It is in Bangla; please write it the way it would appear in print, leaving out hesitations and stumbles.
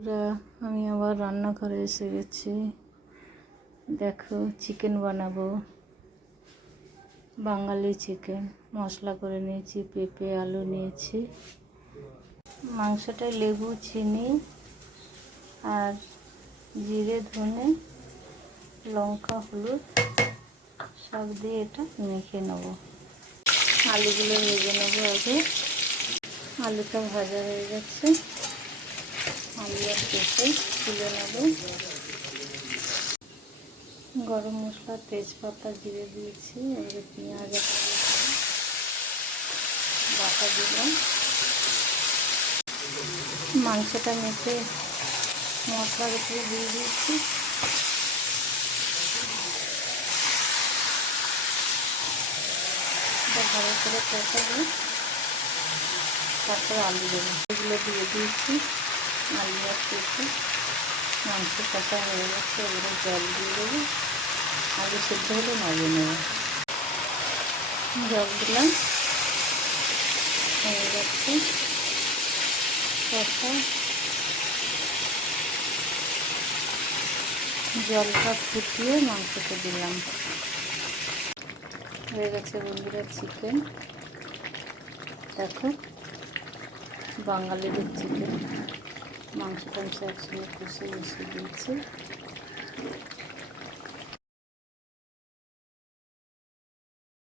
আমি আবার রান্নাঘরে এসে গেছি। দেখো চিকেন বানাবো, বাঙালি চিকেন। মশলা করে নিয়েছি, পেঁপে আলু নিয়েছি। মাংসটায় লেবু চিনি আর জিরে ধনে লঙ্কা হলুদ সব দিয়ে এটা মেখে নেব। আলুগুলো ভেজে নেবো আগে। আলুটা ভাজা হয়ে গেছে, আলু আর পেঁপে তুলে নেব। গরম মশলা তেজপাতা জিরে দিয়েছি। এবারে পেঁয়াজ বাটা দিলাম। মাংসটা মেখে মশলার উপরে দিয়ে দিয়েছি। ভালো করে কষাবো, তারপর আলু দেবো। এগুলো দিয়ে দিয়েছি, আলু আর পেঁপে। মাংস কষা হয়ে গেছে, এবারে জল দিয়ে দেবো। আলু সেদ্ধ হলে নামিয়ে নেব। জল দিলাম, হয়ে যাচ্ছে কষা। জলটা ফুটিয়ে মাংসটা দিলাম। হয়ে গেছে বন্ধুরা চিকেন। দেখো বাঙালিদের চিকেন। মাংস টাংস একসঙ্গে কষে দিয়েছি।